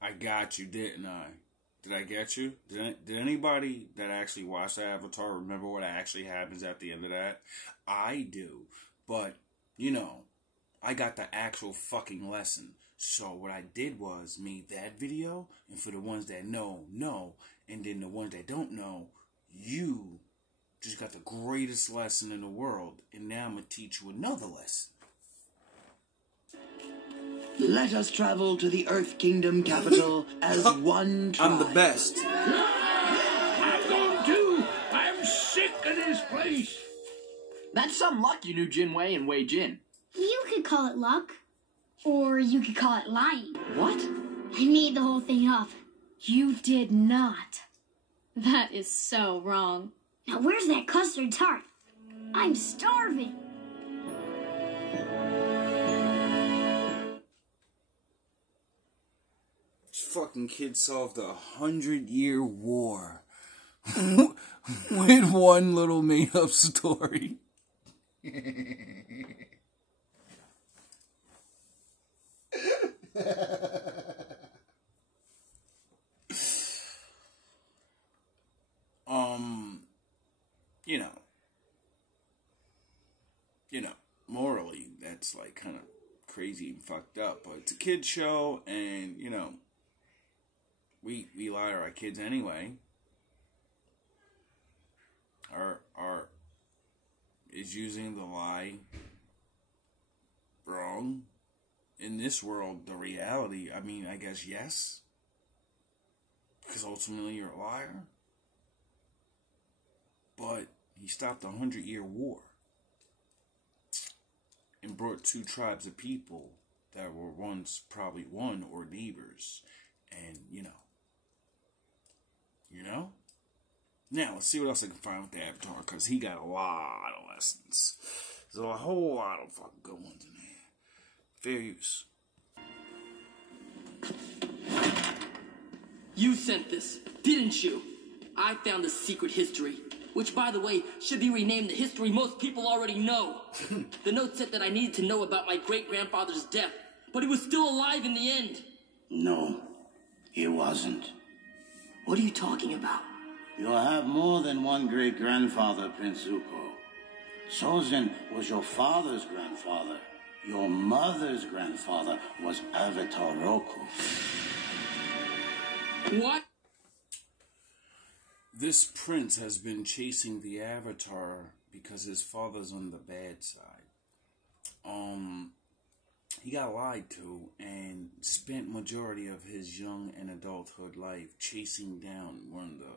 I got you, didn't I? Did I get you? Did anybody that actually watched Avatar remember what actually happens at the end of that? I do. But, you know, I got the actual fucking lesson. So what I did was made that video, and for the ones that know, and then the ones that don't know, you just got the greatest lesson in the world, and now I'm going to teach you another lesson. Let us travel to the Earth Kingdom capital as one tribe. I'm the best. I'm going too. I'm sick of this place. That's some luck you knew Jinwei and Wei Jin. You could call it luck. Or you could call it lying. What? I made the whole thing up. You did not. That is so wrong. Now where's that custard tart? I'm starving. This fucking kid solved a 100-year war with one little made-up story. Morally, that's like kind of crazy and fucked up, but it's a kid's show, and, we lie to our kids anyway. Is using the lie wrong? In this world, the reality, I guess yes. Because ultimately you're a liar. But he stopped a 100-year war. And brought two tribes of people that were once probably one or neighbors. And, Now, let's see what else I can find with the Avatar, because he got a lot of lessons. There's a whole lot of fucking good ones in there. Fair use. You sent this, didn't you? I found a secret history, which, by the way, should be renamed the history most people already know. The note said that I needed to know about my great-grandfather's death, but he was still alive in the end. No, he wasn't. What are you talking about? You have more than one great-grandfather, Prince Zuko. Sozin was your father's grandfather. Your mother's grandfather was Avatar Roku. What? This prince has been chasing the Avatar because his father's on the bad side. He got lied to and spent majority of his young and adulthood life chasing down one of the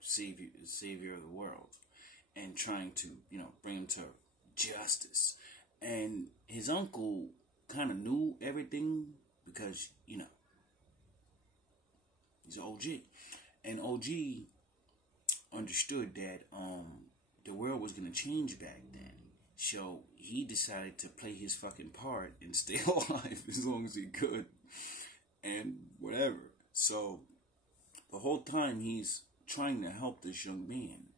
savior of the world and trying to, bring him to justice. And his uncle kind of knew everything because, he's an OG. And OG understood that the world was going to change back then. So he decided to play his fucking part and stay alive as long as he could. And whatever. So the whole time he's trying to help this young man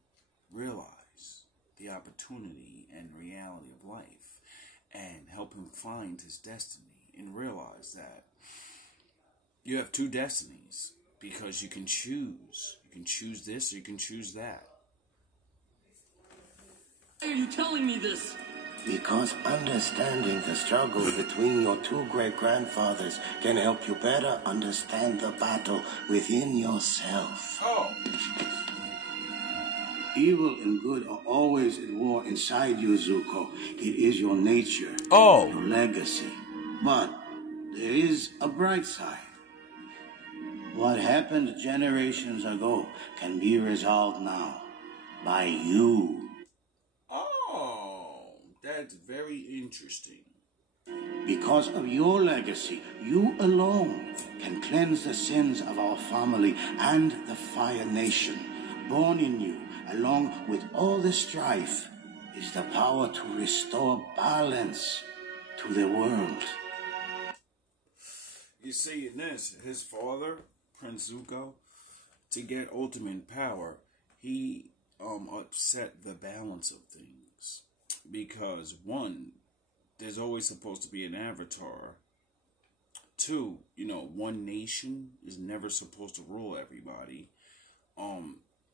realize the opportunity and reality of life and help him find his destiny and realize that you have two destinies because you can choose. You can choose this or you can choose that. Why are you telling me this? Because understanding the struggle between your two great-grandfathers can help you better understand the battle within yourself. Oh. Evil and good are always at war inside you, Zuko. It is your nature, Oh. your legacy. But there is a bright side. What happened generations ago can be resolved now by you. Oh, that's very interesting. Because of your legacy, you alone can cleanse the sins of our family and the Fire Nation. Born in you, along with all the strife, is the power to restore balance to the world. You see, in this, his father, Prince Zuko, to get ultimate power, he upset the balance of things. Because, one, there's always supposed to be an avatar Two, one nation is never supposed to rule everybody.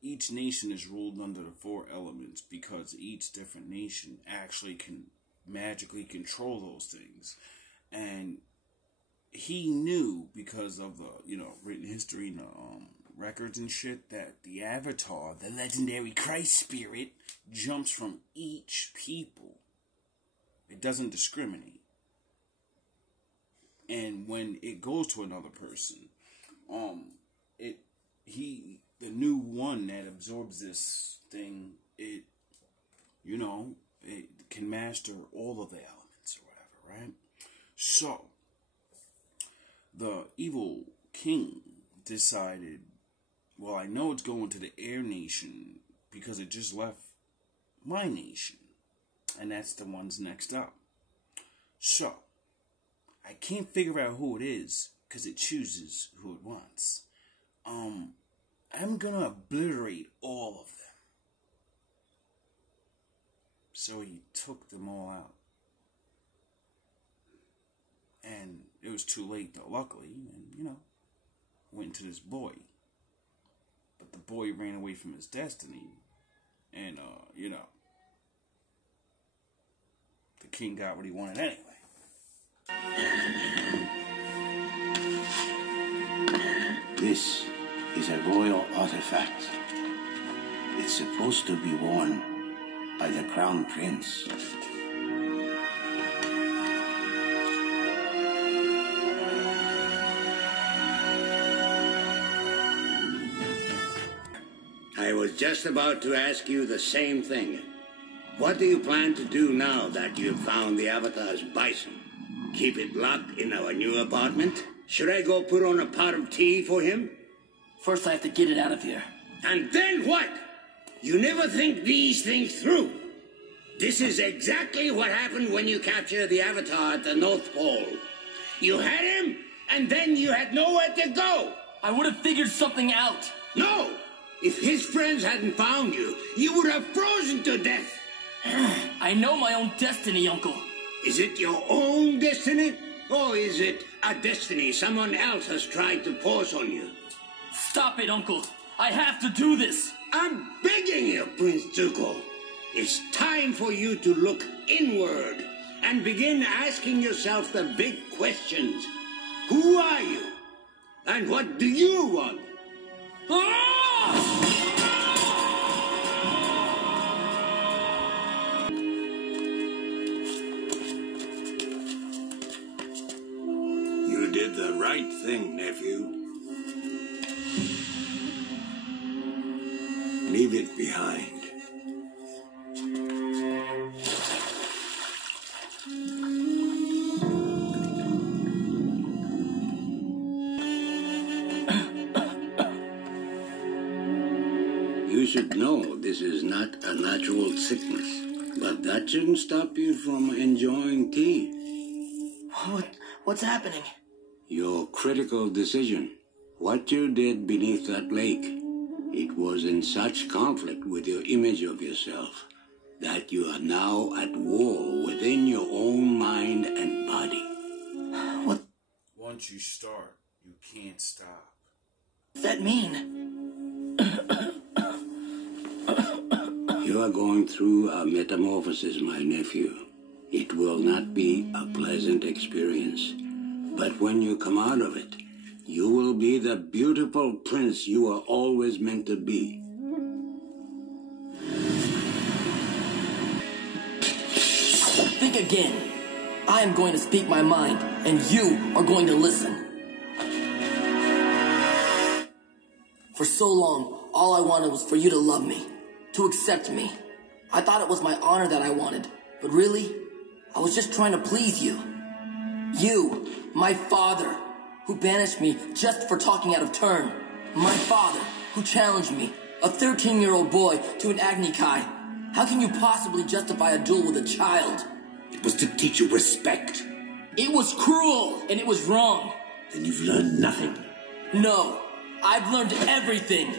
Each nation is ruled under the 4 elements because each different nation actually can magically control those things. And he knew, because of the, written history and records and shit, that the Avatar, the legendary Christ spirit, jumps from each people. It doesn't discriminate. And when it goes to another person, the new one that absorbs this thing, it can master all of the elements or whatever, right? So, the evil king decided, well, I know it's going to the air nation because it just left my nation. And that's the ones next up. So, I can't figure out who it is because it chooses who it wants. I'm gonna obliterate all of them. So he took them all out. And it was too late though, luckily, and went to this boy. But the boy ran away from his destiny, and the king got what he wanted anyway. This is a royal artifact. It's supposed to be worn by the crown prince. I was just about to ask you the same thing. What do you plan to do now that you've found the Avatar's bison? Keep it locked in our new apartment? Should I go put on a pot of tea for him? First, I have to get it out of here. And then what? You never think these things through. This is exactly what happened when you captured the Avatar at the North Pole. You had him, and then you had nowhere to go. I would have figured something out. No! If his friends hadn't found you, you would have frozen to death. I know my own destiny, Uncle. Is it your own destiny? Or is it a destiny someone else has tried to force on you? Stop it, Uncle. I have to do this. I'm begging you, Prince Zuko. It's time for you to look inward and begin asking yourself the big questions. Who are you? And what do you want? You did the right thing, nephew. Leave it behind. You should know this is not a natural sickness, but that shouldn't stop you from enjoying tea. What's happening? Your critical decision. What you did beneath that lake. It was in such conflict with your image of yourself that you are now at war within your own mind and body. What? Once you start, you can't stop. What does that mean? You are going through a metamorphosis, my nephew. It will not be a pleasant experience. But when you come out of it, you will be the beautiful prince you are always meant to be. Think again. I am going to speak my mind, and you are going to listen. For so long, all I wanted was for you to love me, to accept me. I thought it was my honor that I wanted, but really, I was just trying to please you. You, my father, who banished me just for talking out of turn. My father, who challenged me, a 13-year-old boy, to an Agni Kai. How can you possibly justify a duel with a child? It was to teach you respect. It was cruel, and it was wrong. Then you've learned nothing. No, I've learned everything,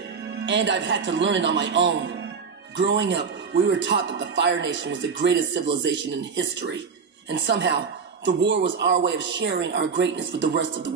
and I've had to learn it on my own. Growing up, we were taught that the Fire Nation was the greatest civilization in history, and somehow, The war was our way of sharing our greatness with the rest of the world.